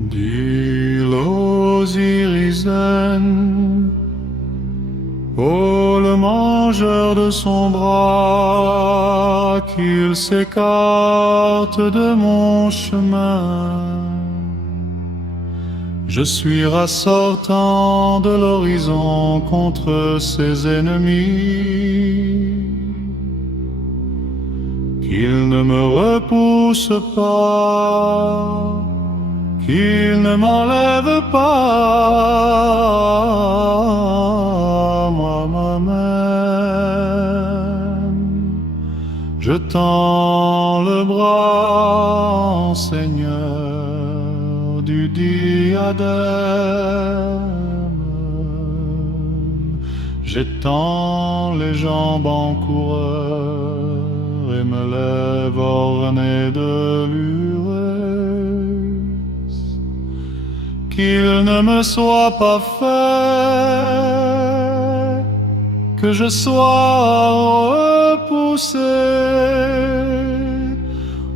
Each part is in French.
Dit l'Osirisen, ô le mangeur de son bras, qu'il s'écarte de mon chemin. Je suis rassortant de l'horizon contre ses ennemis. Qu'il ne me repousse pas, qu'il ne m'enlève pas moi-même. Je tends le bras, Seigneur, du diadème. J'étends les jambes en coureur et me lève orné de l'uresse. Qu'il ne me soit pas fait que je sois repoussé,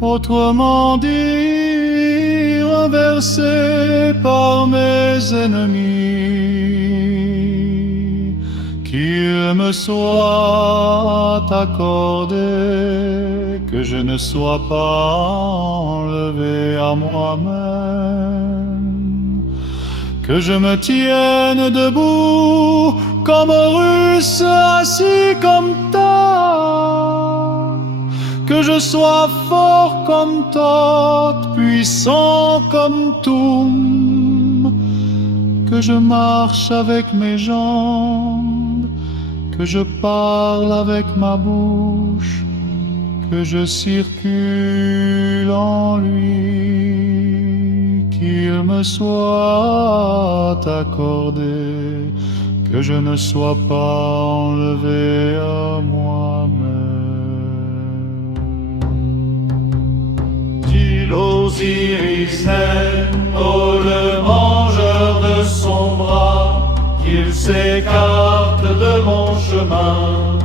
autrement dit renversé par mes ennemis. Qu'il me soit accordé que je ne sois pas enlevé à moi-même, que je me tienne debout comme russe assis comme toi, que je sois fort comme Thoth, puissant comme Toum, que je marche avec mes jambes, que je parle avec ma bouche, que je circule en lui. Qu'il me soit accordé que je ne sois pas enlevé à moi-même. Dit l'Osirisen, ô le mangeur de son bras, qu'il s'écarte de mon chemin.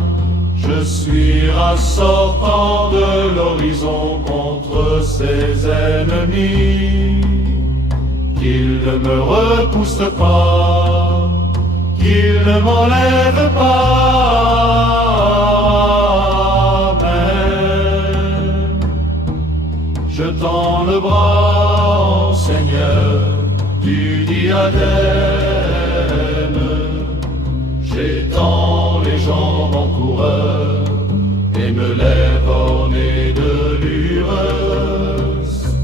Je suis rassortant de l'horizon contre ses ennemis. Qu'il ne me repousse pas, qu'il ne m'enlève pas même. Je tends le bras, Seigneur, du diadème. J'étends les jambes en coureur et me lève orné de l'uresse.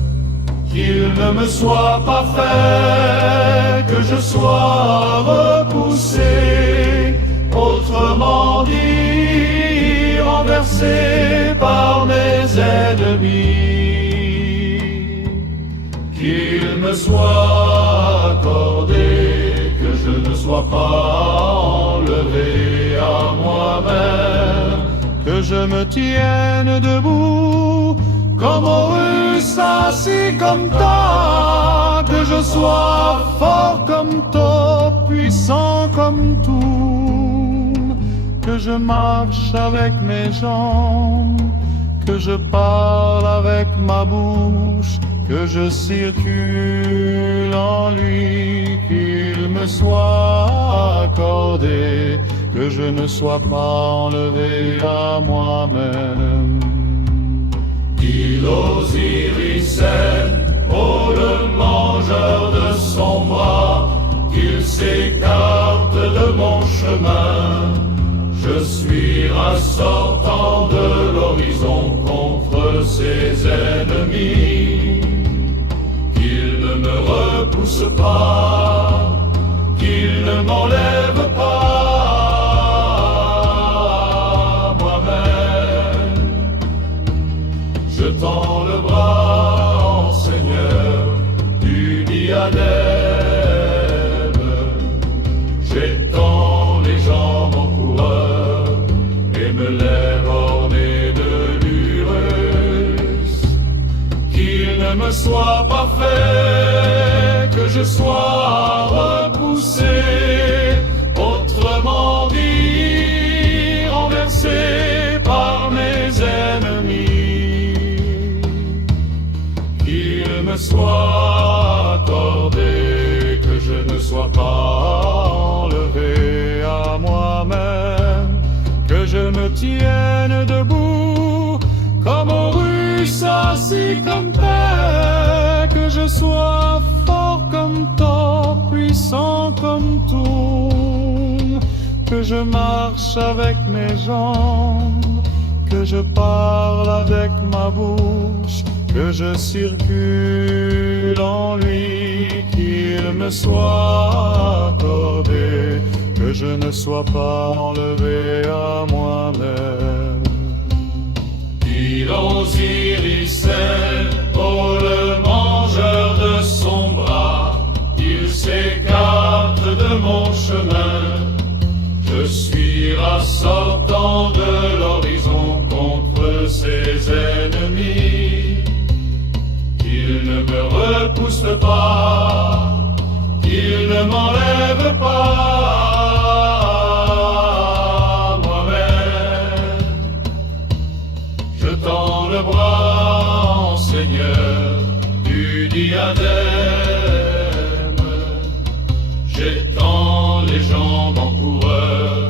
Qu'il ne me soit pas fait que je sois repoussé, autrement dit renversé par mes ennemis. Qu'il me soit accordé que je ne sois pas enlevé à moi-même, que je me tienne debout comme Horus assis comme toi, que je sois fort comme toi, puissant comme Toum, que je marche avec mes jambes, que je parle avec ma bouche, que je circule en lui. Qu'il me soit accordé que je ne sois pas enlevé à moi-même. Dit l'Osirisen, ô le mangeur de son bras, qu'il s'écarte de mon chemin. Je suis rassortant de l'horizon contre ses ennemis. Qu'il ne me repousse pas, qu'il ne m'enlève pas moi-même. Je tends le bras, Seigneur, du diadème. J'étends les jambes en coureur et me lève orné de l'uresse. Qu'il ne me soit pas fait que je sois repoussé, autrement dit renversé par mes ennemis. Qu'il me soit accordé que je ne sois pas enlevé à moi-même, que je me tienne debout comme russe assis comme paix, que je sois fort comme toi, puissant comme tout, que je marche avec mes jambes, que je parle avec ma bouche, que je circule en lui, qu'il me soit accordé, que je ne sois pas enlevé à moi-même. Il Osiris, oh le mangeur de son bras, il s'écarte de mon chemin. Je suis rassortant de l'horizon contre ses ennemis. Qu'il ne me repousse pas, qu'il ne m'enlève pas moi-même. Je tends le bras en Seigneur du diadème. J'étends les jambes en coureur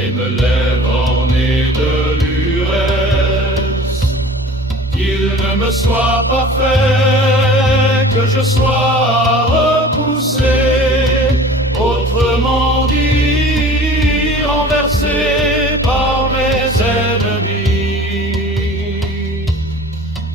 et me lève orné de l'uresse. Qu'il ne me soit pas fait que je sois repoussé, autrement dit renversé par mes ennemis.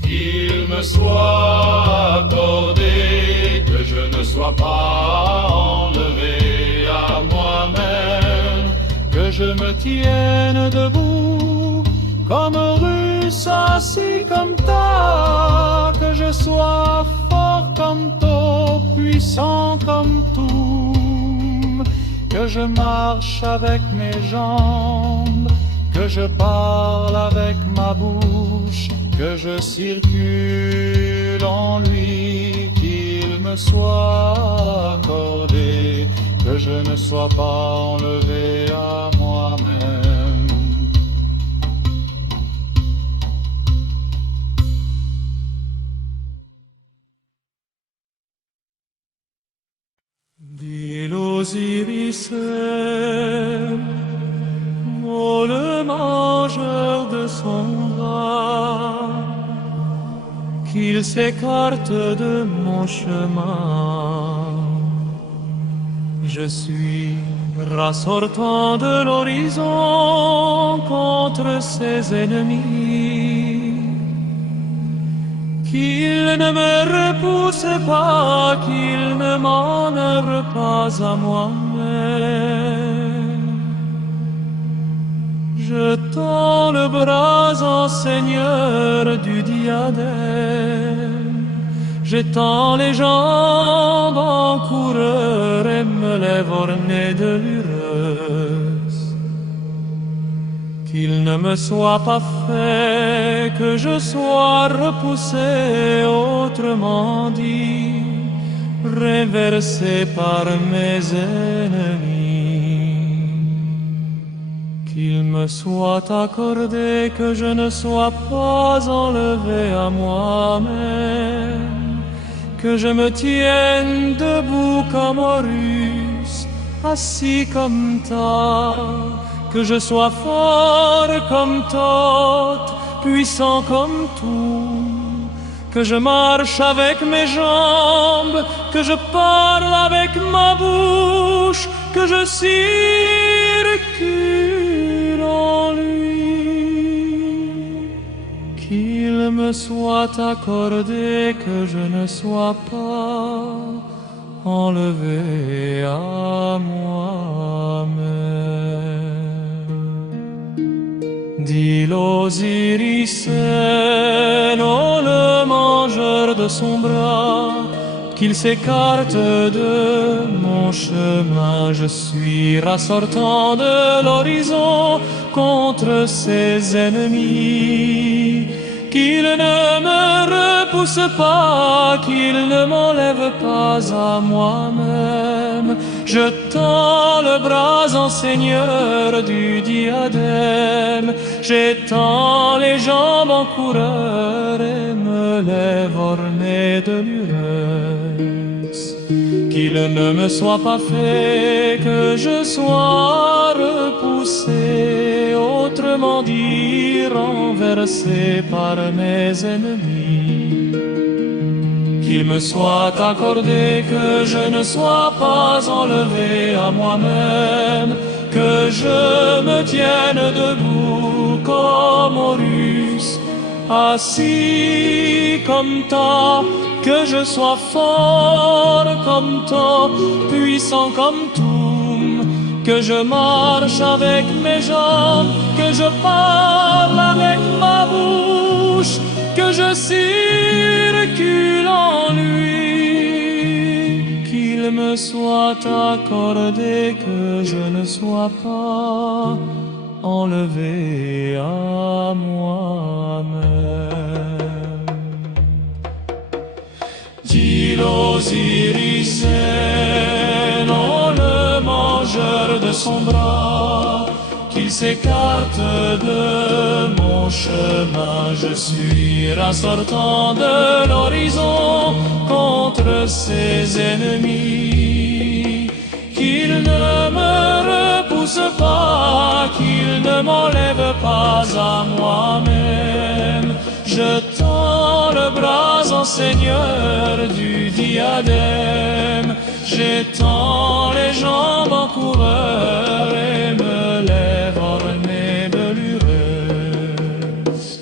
Qu'il me soit accordé que je ne sois pas enlevé à moi-même, que je me tienne debout comme russe assis comme toi, que je sois fort comme toi, puissant comme tout, que je marche avec mes jambes, que je parle avec ma bouche, que je circule en lui, qu'il me soit accordé, que je ne sois pas enlevé à moi-même. Dit l'Osiris, oh le mangeur de son bras, qu'il s'écarte de mon chemin. Je suis rassortant de l'horizon contre ses ennemis. Qu'il ne me repousse pas, qu'il ne m'enlève pas à moi-même. Je tends le bras en Seigneur du diadème. J'étends les jambes en coureur et me lève orné de l'uresse. Qu'il ne me soit pas fait que je sois repoussé, autrement dit, renversé par mes ennemis. Qu'il me soit accordé que je ne sois pas enlevé à moi-même, que je me tienne debout comme Horus, assis comme toi, que je sois fort comme Thoth, puissant comme tout, que je marche avec mes jambes, que je parle avec ma bouche, que je circule en lui. Qu'il me soit accordé que je ne sois pas enlevé à moi-même. Dit l'Osiris, oh le mangeur de son bras, qu'il s'écarte de mon chemin. Je suis rassortant de l'horizon contre ses ennemis. Qu'il ne me repousse pas, qu'il ne m'enlève pas à moi-même, Je tends le bras en seigneur du diadème, j'étends les jambes en coureur et me lève orné de l'uresse. Qu'il ne me soit pas fait que je sois repoussé, autrement dit renversé par mes ennemis. Qu'il me soit accordé que je ne sois pas enlevé à moi-même, que je me tienne debout comme Horus, assis comme toi, que je sois fort comme toi, puissant comme Toum, que je marche avec mes jambes, que je parle avec ma bouche, que je circule en lui, qu'il me soit accordé que je ne sois pas enlevé à moi-même. Dit l'Osiricène en le mangeur de son bras, qu'il s'écarte de mon chemin, je suis rassortant de l'horizon contre ses ennemis. Qu'il ne me repousse pas, qu'il ne m'enlève pas à moi-même. Je tends le bras en seigneur du diadème, j'étends les jambes en coureur et me lève orné de l'uresse.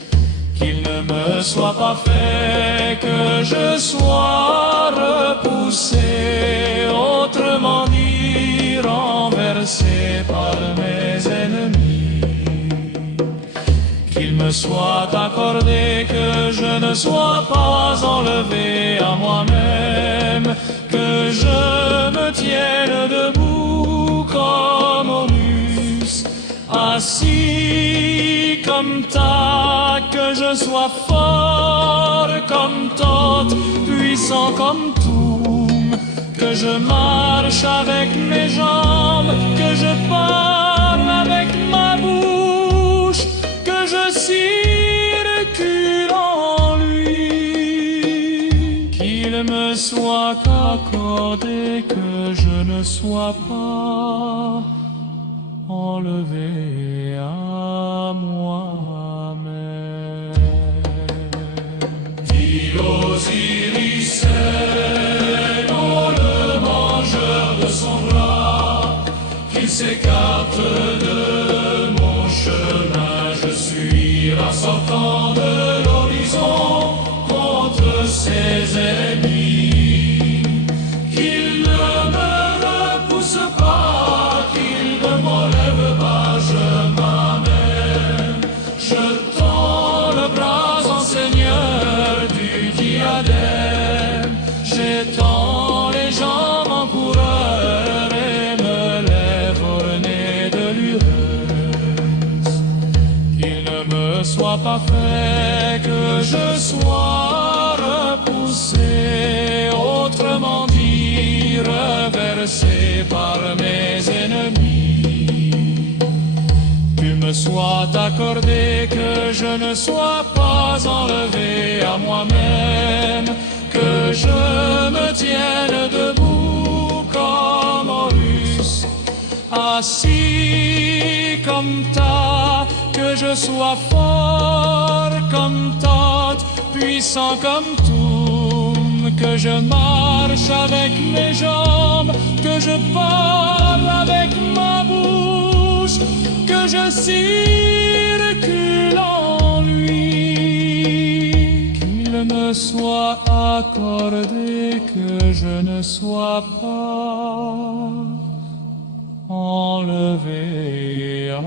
Qu'il ne me soit pas fait que je sois repoussé, autrement dit renversé par mes ennemis. Qu'il me soit accordé que je ne sois pas enlevé à moi-même, que je me tienne debout comme Horus, assis comme ta, que je sois fort comme Thoth, puissant comme Toum, que je marche avec mes jambes, que je parle avec ma bouche, que je circule en lui, qu'il me soit accordé que je ne sois pas enlevé à moi-même. Dit l'Osiricène, oh, le mangeur de son bras, qu'il s'écarte de mon chemin, je suis rassortant de l'horizon contre ses ennemis. Qu'il ne me repousse pas, qu'il ne m'enlève pas, je m'amène. Je tends le bras en seigneur du diadème, j'étends les jambes en coureur et me lève orné de l'uresse. Qu'il ne me soit pas fait que je sois repoussé, autrement dit reversé par mes ennemis. Qu'il me soit accordé que je ne sois pas enlevé à moi-même, que je me tienne debout comme Horus, assis comme ta, que je sois fort comme Thoth, puissant comme Toum, que je marche avec mes jambes, que je parle avec ma bouche, que je circule en lui. Qu'il me soit accordé que je ne sois pas enlevé à